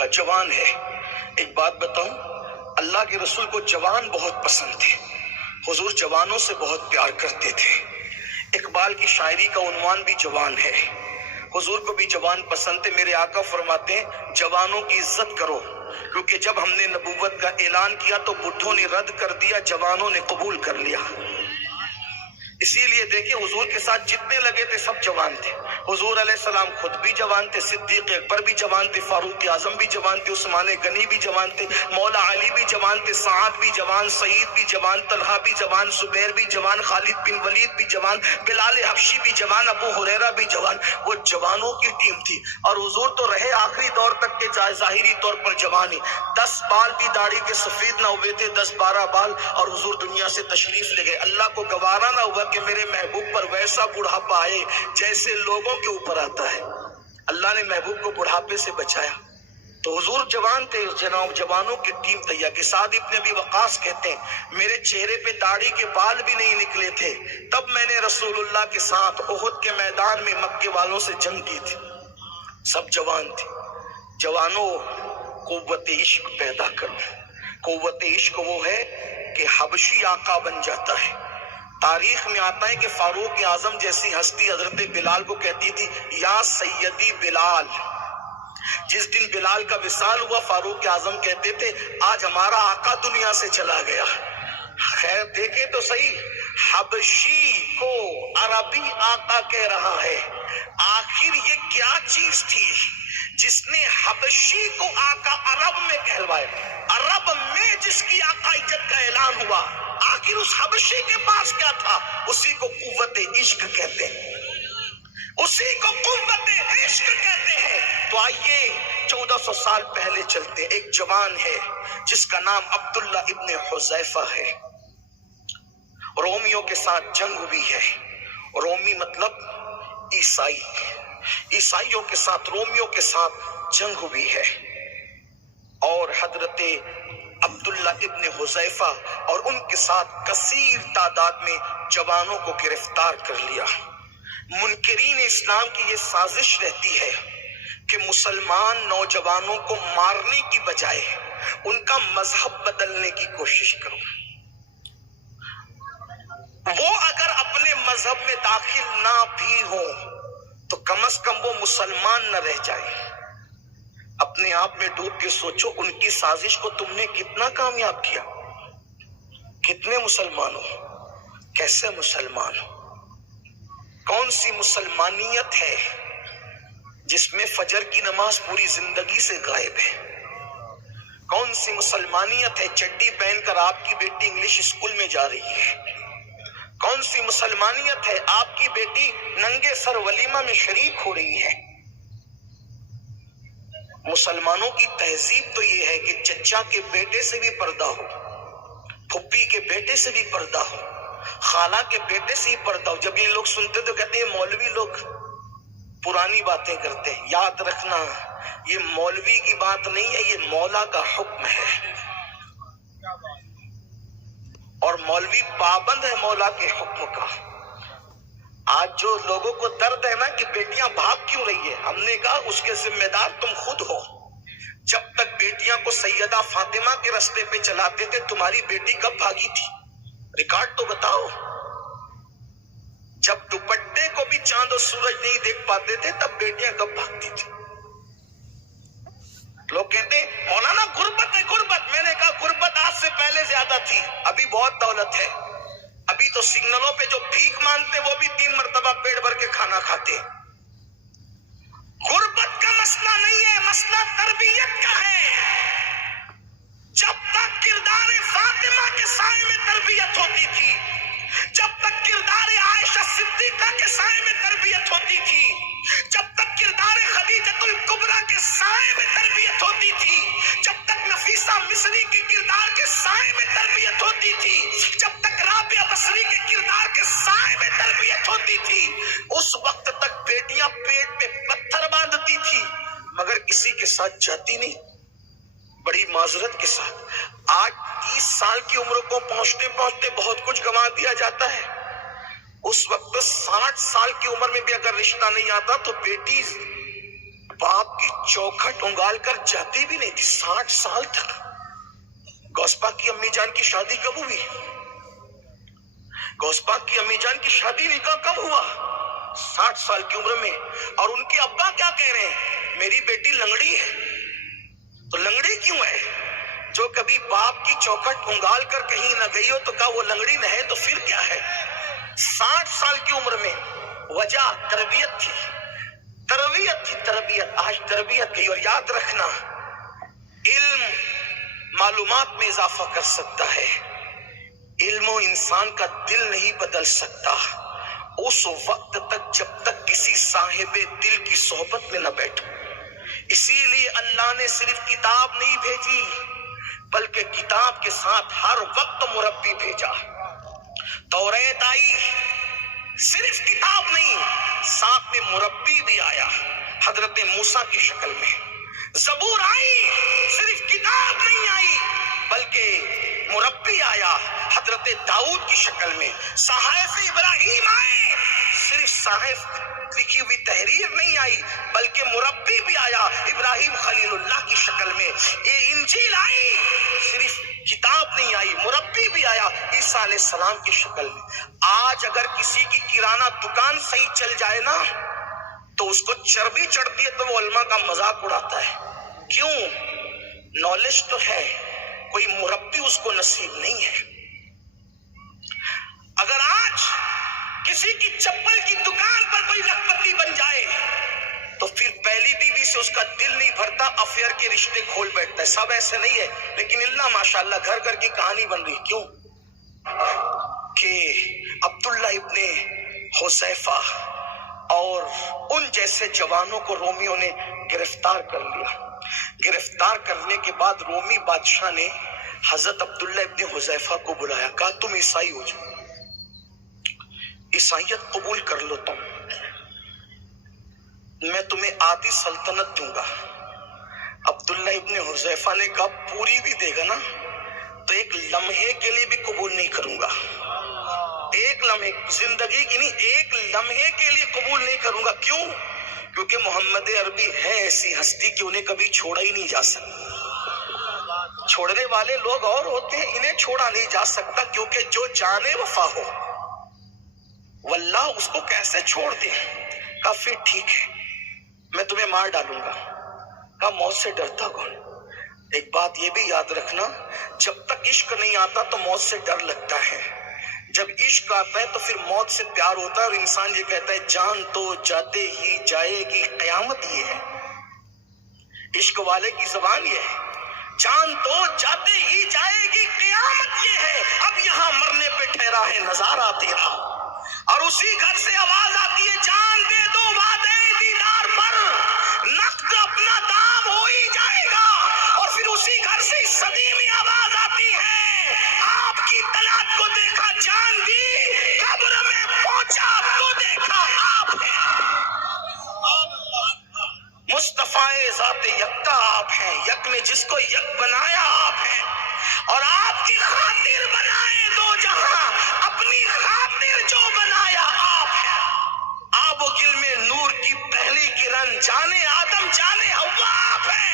کا جوان ہے۔ ایک بات بتاؤں، اللہ کے رسول کو جوان بہت پسند تھے، حضور جوانوں سے بہت پیار کرتے تھے۔ اقبال کی شاعری کا عنوان بھی جوان ہے، حضور کو بھی جوان پسند تھے۔ میرے آقا فرماتے ہیں جوانوں کی عزت کرو، کیونکہ جب ہم نے نبوت کا اعلان کیا تو بڈھوں نے رد کر دیا، جوانوں نے قبول کر لیا۔ اسی لیے دیکھیں حضور کے ساتھ جتنے لگے تھے سب جوان تھے۔ حضور علیہ السلام خود بھی جوان تھے، صدیق اکبر بھی جوان تھے، فاروق اعظم بھی جوان تھے، عثمان غنی بھی جوان تھے، مولا علی بھی جوان تھے، سعد بھی جوان، سعید بھی جوان، طلحہ بھی جوان، زبیر بھی جوان، خالد بن ولید بھی جوان، بلال حبشی بھی جوان، ابو ہریرہ بھی جوان۔ وہ جوانوں کی ٹیم تھی، اور حضور تو رہے آخری دور تک کے ظاہری طور پر جوان ہی، 10 بال بھی داڑھی کے سفید نہ ہوئے تھے، 10-12 بال، اور حضور دنیا سے تشریف لے گئے۔ اللہ کو گوارا نہ ہوا کہ میرے محبوب پر ویسا بڑھاپا آئے جیسے لوگوں کے اوپر آتا ہے۔ اللہ نے محبوب کو بڑھاپے سے بچایا، تو حضور جوان تھے، جناب جوانوں کی ٹیم تیار کہ سعد ابن ابی وقاص کہتے ہیں میرے چہرے پہ داڑھی کے بال بھی نہیں نکلے تھے، تب میں نے رسول اللہ کے ساتھ احد کے میدان میں مکے والوں سے جنگ کی تھی۔ سب جوان تھے۔ جوانوں، قوت عشق پیدا کرو۔ قوت عشق وہ ہے کہ حبشی آقا بن جاتا ہے۔ تاریخ میں آتا ہے کہ فاروق اعظم جیسی ہستی حضرت بلال کو کہتی تھی یا سیدی بلال۔ جس دن بلال کا وصال ہوا فاروق اعظم کہتے تھے آج ہمارا آقا دنیا سے چلا گیا۔ خیر دیکھیں تو صحیح، حبشی کو عربی آقا کہہ رہا ہے، آخر یہ کیا چیز تھی جس نے حبشی کو آقا عرب میں کہلوائے؟ عرب میں جس کی آقائیت کا اعلان ہوا، آخر اس حبشی کے پاس کیا تھا؟ اسی کو قوت عشق کہتے ہیں، اسی کو قوت عشق کہتے ہیں۔ تو آئیے 1400 سال پہلے چلتے، ایک جوان ہے جس کا نام عبداللہ ابن حذیفہ ہے۔ رومیوں کے ساتھ جنگ ہوئی ہے، رومی مطلب عیسائی، عیسائیوں کے ساتھ رومیوں کے ساتھ جنگ ہوئی ہے، اور حضرت عبداللہ ابن حذیفہ اور ان کے ساتھ کثیر تعداد میں جوانوں کو گرفتار کر لیا۔ منکرین اسلام کی یہ سازش رہتی ہے کہ مسلمان نوجوانوں کو مارنے کی بجائے ان کا مذہب بدلنے کی کوشش کرو۔ وہ اگر اپنے مذہب میں داخل نہ بھی ہو تو کم از کم وہ مسلمان نہ رہ جائے۔ اپنے آپ میں ڈوب کے سوچو ان کی سازش کو تم نے کتنا کامیاب کیا، کتنے مسلمان ہو، کیسے مسلمان ہو؟ کون سی مسلمانیت ہے جس میں فجر کی نماز پوری زندگی سے غائب ہے؟ کون سی مسلمانیت ہے چڈی پہن کر آپ کی بیٹی انگلش اسکول میں جا رہی ہے؟ کون سی مسلمانیت ہے آپ کی بیٹی ننگے سر ولیمہ میں شریک ہو رہی ہے؟ مسلمانوں کی تہذیب تو یہ ہے کہ چچا کے بیٹے سے بھی پردہ ہو، پھپھی کے بیٹے سے بھی پردہ ہو، خالہ کے بیٹے سے ہی پردہ ہو۔ جب یہ لوگ سنتے تو کہتے ہیں مولوی لوگ پرانی باتیں کرتے ہیں۔ یاد رکھنا یہ مولوی کی بات نہیں ہے، یہ مولا کا حکم ہے، اور مولوی پابند ہے مولا کے حکم کا۔ آج جو لوگوں کو درد ہے نا کہ بیٹیاں بھاگ کیوں رہی ہے، ہم نے کہا اس کے ذمہ دار تم خود ہو۔ جب تک بیٹیاں کو سیدہ فاطمہ کے راستے پہ چلاتے تھے تمہاری بیٹی کب بھاگی تھی؟ ریکارڈ تو بتاؤ۔ جب دوپٹے کو بھی چاند اور سورج نہیں دیکھ پاتے تھے تب بیٹیاں کب بھاگتی تھی؟ لوگ کہتے ہیں مولانا غربت ہے غربت۔ میں نے کہا غربت آج سے پہلے زیادہ تھی، ابھی بہت دولت ہے۔ ابھی تو سگنلوں پہ جو بھیک مانگتے وہ بھی 3 مرتبہ پیٹ بھر کے کھانا کھاتے۔ غربت کا مسئلہ نہیں ہے، مسئلہ تربیت کا ہے۔ جب تک کردار فاطمہ کے سائے میں تربیت ہوتی تھی، جب تک کردار عائشہ صدیقہ کے سائے میں تربیت ہوتی تھی، جب تک کردار خدیجہ الکبریٰ کے سائے میں تربیت ہوتی تھی، جب تک نفیسہ مصری کے کردار کے سائے میں تربیت ہوتی تھی، جب تک رابعہ بصری کے کردار کے سائے میں تربیت ہوتی تھی، اس وقت تک بیٹیاں پیٹ پہ پتھر باندھتی تھی مگر کسی کے ساتھ جاتی نہیں۔ بڑی معذرت کے ساتھ آج 30 سال کی عمر کو پہنچتے پہنچتے بہت کچھ گنوا دیا جاتا ہے۔ اس وقت 60 سال کی عمر میں بھی اگر رشتہ نہیں آتا تو بیٹی باپ کی چوکھٹ انگال کر جاتی بھی نہیں تھی 60 سال تک. غوث پاک کی امی جان کی شادی کب ہوئی؟ غوث پاک کی امی جان کی شادی نکاح کب ہوا؟ 60 سال کی عمر میں. اور ان کے ابا کیا کہہ رہے ہیں؟ میری بیٹی لنگڑی ہے. تو لنگڑی کیوں ہے؟ جو کبھی باپ کی چوکھٹ انگال کر کہیں نہ گئی ہو تو کہا وہ لنگڑی نہ ہے تو پھر کیا ہے؟ 60 سال کی عمر میں. وجہ تربیت تھی، تربیت. آج تربیت گئی. اور یاد رکھنا، علم معلومات میں اضافہ کر سکتا ہے، علم و انسان کا دل نہیں بدل سکتا اس وقت تک جب تک کسی صاحب دل کی صحبت میں نہ بیٹھو. اسی لیے اللہ نے صرف کتاب نہیں بھیجی بلکہ کتاب کے ساتھ ہر وقت مربی بھیجا. توریت آئی، صرف کتاب نہیں، ساتھ میں مربی بھی آیا حضرت موسیٰ کی شکل میں. زبور آئی، صرف کتاب نہیں آئی بلکہ مربی آیا حضرت داؤد کی شکل میں. صحائف ابراہیم آئے، صرف صحائف لکھی ہوئی تحریر نہیں آئی بلکہ مربی بھی آیا ابراہیم خلیل اللہ کی شکل میں. یہ انجیل آئی، صرف کتاب نہیں آئی، مربی بھی آیا عیسیٰ علیہ السلام کی شکل میں. آج اگر کسی کی کرانہ دکان صحیح چل جائے نا تو اس کو چربی چڑھتی ہے تو وہ علماء کا مذاق اڑاتا ہے. کیوں؟ نالج تو ہے، کوئی مربی اس کو نصیب نہیں ہے. اگر آج کسی کی چپل کی دکان پر کوئی لکھپتی بن جائے تو پھر پہلی بیوی سے اس کا دل نہیں بھرتا، افیئر کے رشتے کھول بیٹھتا ہے. سب ایسے نہیں ہے لیکن اللہ ماشاءاللہ گھر گھر کی کہانی بن رہی. کیوں؟ کہ عبداللہ ابن حذیفہ اور ان جیسے جوانوں کو رومیوں نے گرفتار کر لیا. گرفتار کرنے کے بعد رومی بادشاہ نے حضرت عبداللہ ابن حذیفہ کو بلایا، کہا تم عیسائی ہو جاؤ، عیسائیت قبول کر لو، میں تمہیں آدھی سلطنت دوں گا. عبداللہ ابن حذیفہ نے کہا پوری بھی دے گا نا تو ایک لمحے کے لیے بھی قبول نہیں کروں گا. ایک لمحے، زندگی کی نہیں، ایک لمحے کے لیے قبول نہیں کروں گا. کیوں؟ کیونکہ محمد عربی ہے ایسی ہستی کہ انہیں کبھی چھوڑا ہی نہیں جا سکتا. چھوڑنے والے لوگ اور ہوتے ہیں، انہیں چھوڑا نہیں جا سکتا کیونکہ جو جانے وفا ہو واللہ اس کو کیسے چھوڑ دے. کہا پھر ٹھیک ہے میں تمہیں مار ڈالوں گا. کہا موت سے ڈرتا کون؟ ایک بات یہ بھی یاد رکھنا، جب تک عشق نہیں آتا تو موت سے ڈر لگتا ہے، جب عشق آتا ہے تو پھر موت سے پیار ہوتا ہے. اور انسان یہ کہتا ہے جان تو جاتے ہی جائے گی قیامت. یہ ہے عشق والے کی زبان، یہ ہے جان تو جاتے ہی جائے گی قیامت. یہ ہے اب یہاں مرنے پہ ٹھہرا ہے نظارہ تیرا. اور اسی گھر سے آواز آتی ہے جان دے دو وعدے دیدار پر، نقد اپنا دام ہو ہی جائے گا. اور پھر اسی گھر سے اس صدی میں آواز آتی ہے آپ کی طلعت کو دیکھا جان دی، قبر میں پہنچا تو دیکھا آپ ہے. مصطفیٰ ذات یکتا آپ ہیں، یک نے جس کو یک بنایا آپ ہیں. اور آپ کی خاطر بنائے دو جہاں، اپنی خاطر جو بنایا آپ ہے. آب و گل میں نور کی پہلی کرن، جانے آدم جانے حوا آپ ہے.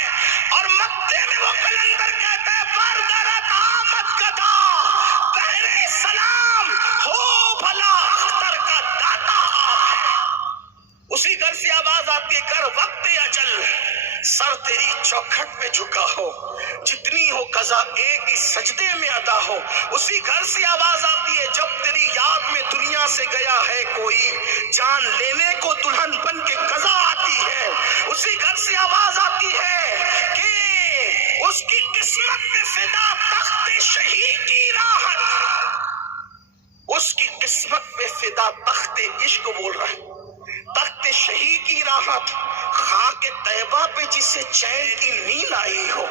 اور مکے میں وہ کلندر کہتا ہے بردرت آمد گدا پہلے سلام ہو بھلا اختر کا داتا آپ ہے. اسی گھر سے آواز آتی ہے کر وقت اجل سر تیری چوکھٹ پہ جھکا ہو، جتنی ہو قضا ایک ہی سجدے میں ادا ہو. اسی گھر سے آواز آتی ہے جب تیری یاد میں دنیا سے گیا ہے کوئی، جان لینے کو دلہن بن کے قضا آتی ہے. اسی گھر سے آواز آتی ہے کہ اس کی قسمت میں فدا تخت شہید کی راحت، اس کی قسمت میں فدا تخت عشق بول رہا ہے، تخت شہید کی راحت، خاک طیبہ پہ جسے چین کی نیند آئی ہو.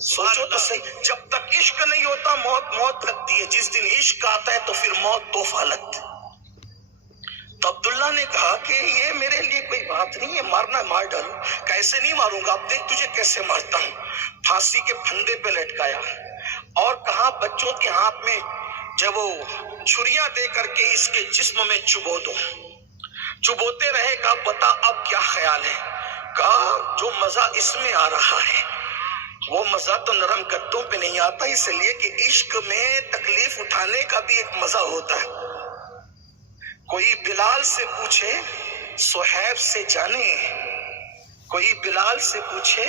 سوچو تو صحیح، جب تک عشق نہیں ہوتا موت لگتی ہے، جس دن عشق آتا ہے تو پھر موت تحفہ لگتی ہے. تو عبداللہ نے کہا کہ یہ میرے لیے کوئی بات نہیں ہے، مارنا مار ڈالوں. کیسے نہیں ماروں گا، اب دیکھ تجھے کیسے مارتا ہوں. پھانسی کے پھندے پہ لٹکایا اور کہا بچوں کے ہاتھ میں جب وہ چھریاں دے کر کے اس کے جسم میں چبو دو. چبوتے رہے. کہا بتا اب کیا خیال ہے؟ کہا جو مزہ اس میں آ رہا ہے وہ مزہ تو نرم گدوں پہ نہیں آتا، اس لیے کہ عشق میں تکلیف اٹھانے کا بھی ایک مزہ ہوتا ہے۔ کوئی بلال سے پوچھے صہیب سے جانے، کوئی بلال سے پوچھے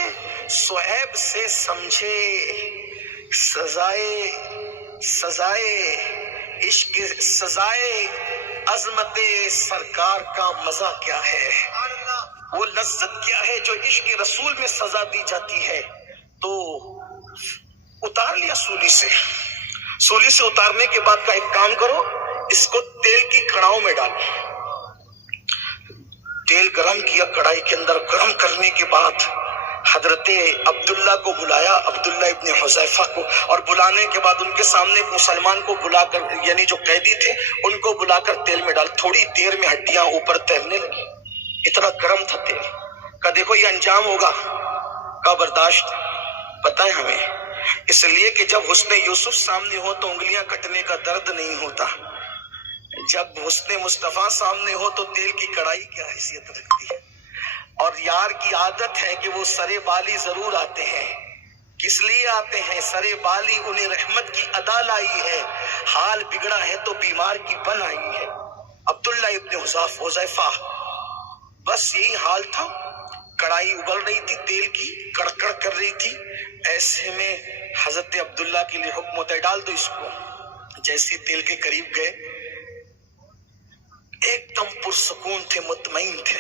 صہیب سے سمجھے، سزائے عشق، سزائے عظمت سرکار کا مزہ کیا ہے، وہ لذت کیا ہے جو عشق رسول میں سزا دی جاتی ہے۔ تو اتار لیا سولی سے اتارنے کے بعد کا ایک کام کرو، اس کو تیل کی کڑاہوں میں ڈالو، تیل گرم کیا کڑائی کے اندر، گرم کرنے کے بعد حضرت عبداللہ کو بلایا، عبداللہ ابن حذیفہ کو، اور بلانے کے بعد ان کے سامنے ایک مسلمان کو بلا کر، یعنی جو قیدی تھے ان کو بلا کر تیل میں ڈال، تھوڑی دیر میں ہڈیاں اوپر تیرنے لگی، اتنا گرم تھا تیل۔ کہا دیکھو یہ انجام ہوگا، کا برداشت پتہ ہے ہمیں، اس لیے کہ جب حسن یوسف سامنے ہو تو انگلیاں کٹنے کا درد نہیں ہوتا، جب حسن مصطفیٰ سامنے ہو تو تیل کی کڑائی کیا حیثیت رکھتی ہے۔ اور یار کی عادت ہے کہ وہ سرے بالی ضرور آتے ہیں، کس لیے آتے ہیں؟ سرے بالی انہیں رحمت کی ادا لائی ہے، حال بگڑا ہے تو بیمار کی بن آئی ہے۔ عبداللہ ابن حذیفہ بس یہی حال تھا، کڑائی ابل رہی تھی، تیل کی کڑکڑ کر رہی تھی، ایسے میں حضرت عبداللہ کے لیے حکم ہوتا ہے ڈال دو اس کو۔ جیسے تیل کے قریب گئے، ایک دم پرسکون تھے، مطمئن تھے،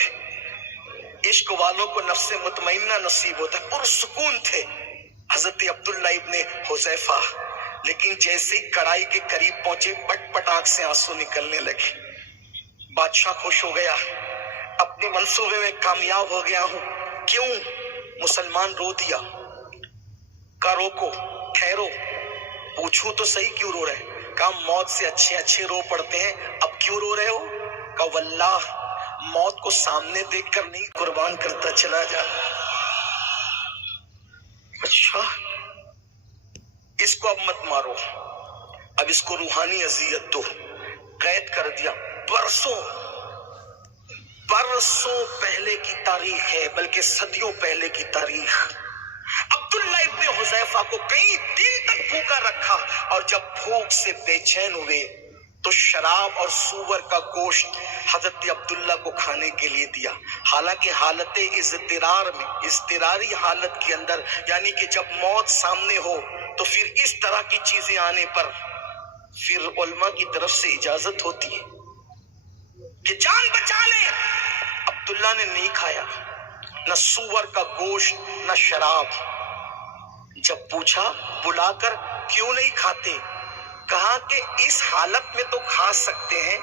عشق والوں کو نفس مطمئنہ نصیب ہوتا ہے، پرسکون تھے حضرت عبداللہ ابن حذیفہ، لیکن جیسے ہی کڑائی کے قریب پہنچے پٹ پٹ آنکھ سے آنسو نکلنے لگے۔ بادشاہ خوش ہو گیا، اپنے منصوبے میں کامیاب ہو گیا ہوں۔ کیوں؟ مسلمان رو دیا، کا روکو، ٹھہرو، پوچھو تو صحیح کیوں رو رہے؟ کہا موت سے اچھے رو پڑتے ہیں، اب کیوں رو رہے ہو؟ کہا واللہ موت کو سامنے دیکھ کر نہیں، قربان کرتا چلا جا۔ اچھا اس کو اب مت مارو، اب اس کو روحانی اذیت دو، قید کر دیا۔ برسوں پہلے کی تاریخ ہے، بلکہ صدیوں پہلے کی تاریخ۔ عبداللہ ابن حذیفہ کو کئی دن تک بھوکا رکھا، اور جب بھوک سے بے چین ہوئے تو شراب اور سور کا گوشت حضرت عبداللہ کو کھانے کے لیے دیا۔ حالانکہ حالت اضطرار میں، اضطراری حالت کے اندر، یعنی کہ جب موت سامنے ہو تو پھر اس طرح کی چیزیں آنے پر پھر علماء کی طرف سے اجازت ہوتی ہے کہ جان بچا لیں۔ عبداللہ نے نہیں کھایا نہ سور کا گوشت نہ شراب۔ جب پوچھا بلا کر کیوں نہیں کھاتے، کہا کہ اس حالت میں تو کھا سکتے ہیں،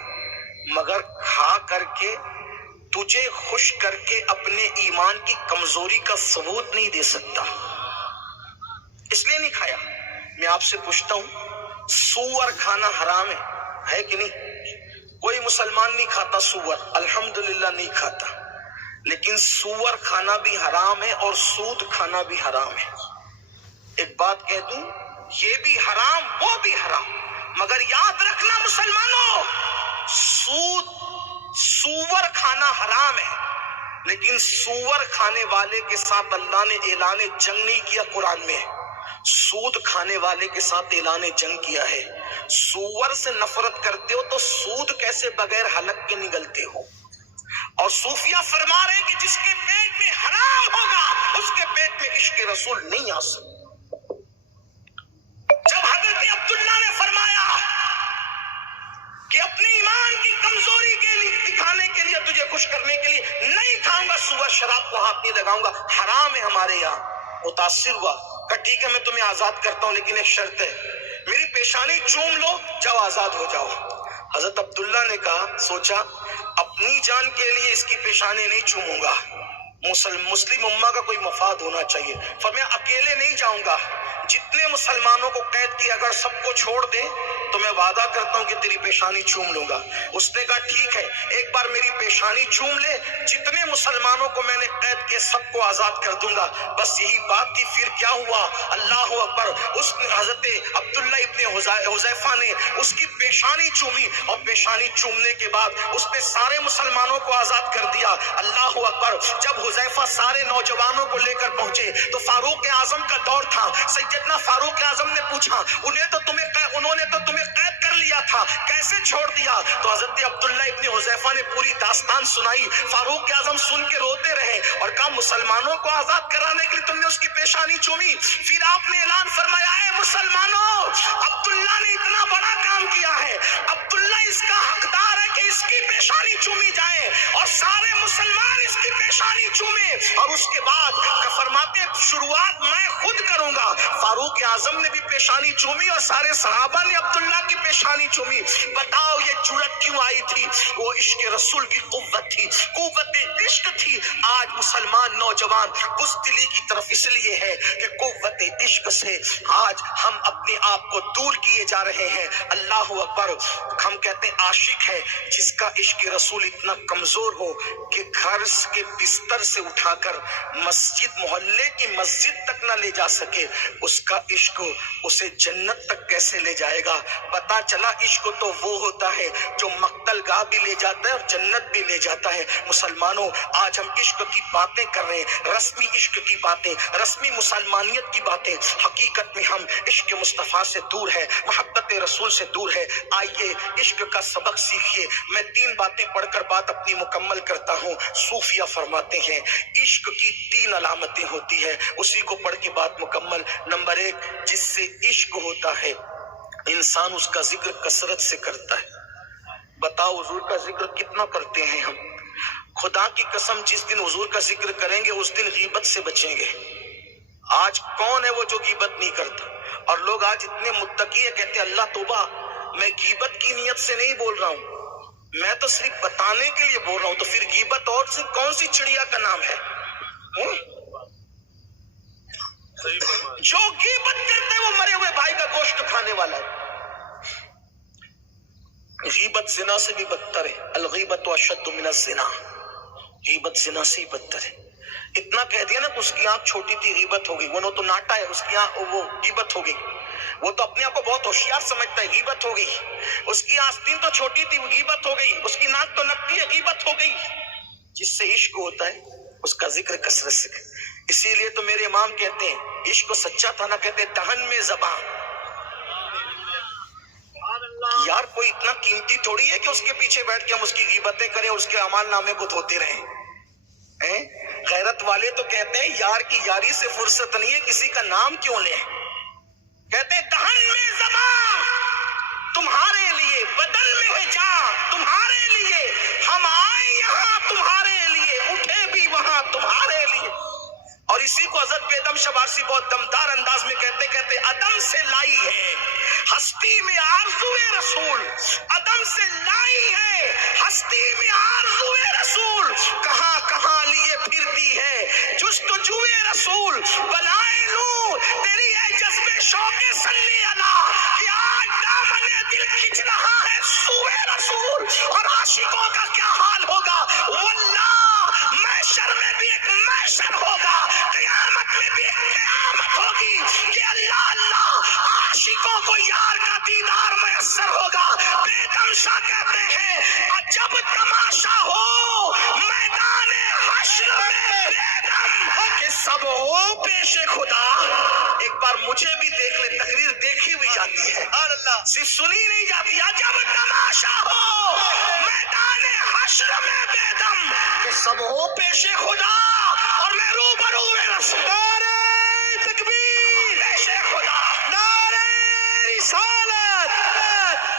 مگر کھا کر کے تجھے خوش کر کے اپنے ایمان کی کمزوری کا ثبوت نہیں دے سکتا، اس لیے نہیں کھایا۔ میں آپ سے پوچھتا ہوں، سور کھانا حرام ہے کہ نہیں؟ کوئی مسلمان نہیں کھاتا سور، الحمدللہ نہیں کھاتا، لیکن سور کھانا بھی حرام ہے اور سود کھانا بھی حرام ہے۔ ایک بات کہہ دوں، یہ بھی حرام وہ بھی حرام، مگر یاد رکھنا مسلمانوں، سور کھانا حرام ہے، لیکن سور کھانے والے کے ساتھ اللہ نے اعلان جنگ نہیں کیا، قرآن میں سود کھانے والے کے ساتھ اعلان جنگ کیا ہے۔ سور سے نفرت کرتے ہو تو سود کیسے بغیر حلق کے نگلتے ہو؟ اور صوفیہ فرما رہے ہیں کہ جس کے پیٹ میں حرام ہوگا اس کے پیٹ میں عشق رسول نہیں آ سکتا۔ جب حضرت عبداللہ نے فرمایا کہ اپنے ایمان کی کمزوری کے لیے دکھانے کے لیے، تجھے خوش کرنے کے لیے نہیں کھاؤں گا سور، شراب کو ہاتھ نہیں لگاؤں گا، حرام ہے ہمارے یہاں، متاثر ہوا۔ کہ ٹھیک ہے میں تمہیں آزاد کرتا ہوں، لیکن ایک شرط ہے، میری پیشانی چوم لو، جاؤ آزاد ہو جاؤ۔ حضرت عبداللہ نے کہا، سوچا اپنی جان کے لیے اس کی پیشانی نہیں چوموں گا، مسلم امہ کا کوئی مفاد ہونا چاہیے، فرمایا اکیلے نہیں جاؤں گا، جتنے مسلمانوں کو قید کیا اگر سب کو چھوڑ دیں تو میں وعدہ کرتا ہوں کہ تیری پیشانی چوم لوں گا۔ اس نے کہا ٹھیک ہے، ایک بار میری پیشانی چوم لے، جتنے مسلمانوں کو میں نے قید کیے سب کو آزاد کر دوں گا۔ بس یہی بات تھی۔ پھر کیا ہوا؟ اللہ اکبر، اس نے حضرت عبداللہ ابن حذیفہ نے اس کی پیشانی چومی، اور پیشانی چومنے کے بعد اس نے سارے مسلمانوں کو آزاد کر دیا۔ اللہ اکبر۔ جب حذیفہ سارے نوجوانوں کو لے کر پہنچے تو فاروق اعظم کا دور تھا۔ سیدنا فاروق اعظم نے پوچھا انہوں نے تو تمہیں قید کر لیا تھا، کیسے چھوڑ دیا؟ تو حضرت عبداللہ ابن حذیفہ نے پوری داستان سنائی۔ فاروق اعظم سن کے روتے رہے اور کہا مسلمانوں کو آزاد کرانے کے لیے تم نے اس کی پیشانی چومی؟ پھر آپ نے اعلان فرمایا اے مسلمانوں، عبداللہ نے اتنا بڑا کام کیا ہے، عبداللہ اس کا حقدار ہے کہ اس کی پیشانی چومی جائے، اور سارے مسلمان اس کی پیشانی چومے۔ اور اس کے بعد فرماتے شروعات میں خود کروں گا۔ فاروق اعظم نے بھی پیشانی چومی اور سارے صحابہ نے عبداللہ کی پیشانی چومی۔ بتاؤ یہ جرأت کیوں آئی تھی؟ وہ عشق رسول کی قوت تھی، قوت عشق تھی۔ آج مسلمان نوجوان بزدلی کی طرف اس لیے ہے کہ قوت عشق سے آج ہم اپنے آپ کو دور کیے جا رہے ہیں۔ اللہ اکبر۔ ہم کہتے ہیں عاشق ہے جس کا عشق رسول اتنا کمزور ہو کہ گھر کے بستر سے اٹھا کر مسجد، محلے کی مسجد تک نہ لے جا سکے، اس کا عشق اسے جنت تک کیسے لے جائے گا؟ پتا چلا عشق تو وہ ہوتا ہے جو مقتل گاہ بھی لے جاتا ہے اور جنت بھی لے جاتا ہے۔ مسلمانوں، آج ہم عشق کی باتیں کر رہے ہیں، رسمی عشق کی باتیں، رسمی مسلمانیت کی باتیں، حقیقت میں ہم عشق مصطفیٰ سے دور ہے، محبت رسول سے دور ہے۔ آئیے عشق کا سبق سیکھیے۔ میں 3 باتیں پڑھ کر بات اپنی مکمل کرتا ہوں۔ صوفیہ فرماتے ہیں عشق کی 3 علامتیں ہوتی ہے، اسی کو پڑھ کے بات مکمل۔ نمبر 1، جس سے عشق ہوتا ہے انسان اس کا ذکر کثرت سے کرتا ہے۔ بتاؤ حضور کا ذکر کتنا کرتے ہیں ہم؟ خدا کی قسم جس دن حضور کا ذکر کریں گے اس دن غیبت سے بچیں گے۔ آج کون ہے وہ جو غیبت نہیں کرتا؟ اور لوگ آج اتنے متقی ہیں، کہتے ہیں اللہ توبہ، میں غیبت کی نیت سے نہیں بول رہا ہوں، میں تو صرف بتانے کے لیے بول رہا ہوں۔ تو پھر غیبت اور سے کون سی چڑیا کا نام ہے؟ جو غیبت کرتے ہیں وہ مرے ہوئے بھائی کا گوشت کھانے والا ہے۔ غیبت زنا سے بھی بدتر ہے، الغیبت اشد من الزنا، غیبت زنا سے ہی بدتر ہے۔ اتنا کہہ دیا نا کہ اس کی آنکھ چھوٹی تھی غیبت ہو گئی، وہ تو ناٹا ہے، اس کی آنکھ وہ غیبت ہو گئی، وہ تو اپنے آپ کو بہت ہوشیار سمجھتا ہے، غیبت ہو گئی۔ اس کی آستین تو چھوٹی تھی، وہ غیبت ہو گئی، اس کی ناک تو نکتی ہے، غیبت ہو گئی۔ جس سے عشق ہوتا ہے اس کا ذکر کثرت سے۔ اسی لیے تو میرے امام کہتے ہیں عشق سچا تھا نہ، کہتے دہن میں زباں۔ یار کوئی اتنا قیمتی تھوڑی ہے کہ اس کے پیچھے بیٹھ کے ہم اس کی غیبتیں کریں، اس کے اعمال نامے کو دھوتے رہیں۔ غیرت والے تو کہتے ہیں یار کی یاری سے فرصت نہیں ہے، کسی کا نام کیوں لیں؟ کہتے دہن میں زباں تمہارے لیے، بدن میں ہے جان تمہارے لیے، ہم آئے یہاں تمہارے لیے، اٹھے بھی وہاں تمہارے لیے۔ اور اسی کو حضرت بیدم شبارسی بہت دمدار انداز میں کہتے کہتے عدم سے لائی ہے ہستی میں آرزوئے رسول، عدم سے لائی ہے ہستی میں آرزوئے رسول، کہاں کہاں لیے پھرتی ہے جستجوئے رسول، بلائے لوں تیری ہے جذبے شوق صلی اللہ، کہ آج دامن دل کھچ رہا ہے سوئے رسول۔ اور عاشقوں کا کیا حال ہوگا؟ واللہ محشر میں بھی ایک محشر ہوگا، قیامت میں بھی ایک قیامت ہوگی کہ اللہ اللہ عاشقوں کو یار کا دیدار میسر ہوگا۔ بیدم شاہ کہتے ہیں جب تماشا ہو میدان حشر میں بیدم کہ سب ہو پیش خدا۔ ایک بار مجھے بھی دیکھ لے، تقریر دیکھی بھی جاتی ہے اور اللہ صرف سنی نہیں جاتی۔ جب تماشا ہو میدان حشر میں بیدم کہ سب ہو پیش خدا، اور میں روبرو رسول، نعرہ تکبیر، پیش خدا، نعرہ رسالت،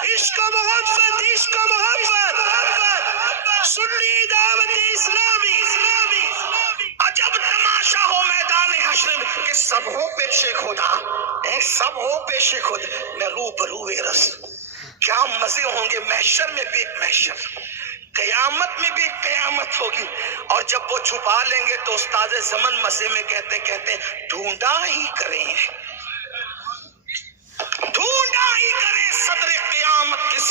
عشق و محبت، عشق و محبت، سنی دعوت اسلامی، عجب تماشا ہو میدان حشر میں کہ سب ہو پیش خدا، سب ہو پیش خدا، میں روبرو رسول۔ کیا مزے ہوں گے، محشر میں بھی ایک محشر، قیامت میں بھی ایک قیامت ہوگی۔ اور جب وہ چھپا لیں گے تو استاد زمن مزے میں کہتے کہتے ڈھونڈا ہی کریں، ڈھونڈا ہی کریں صدر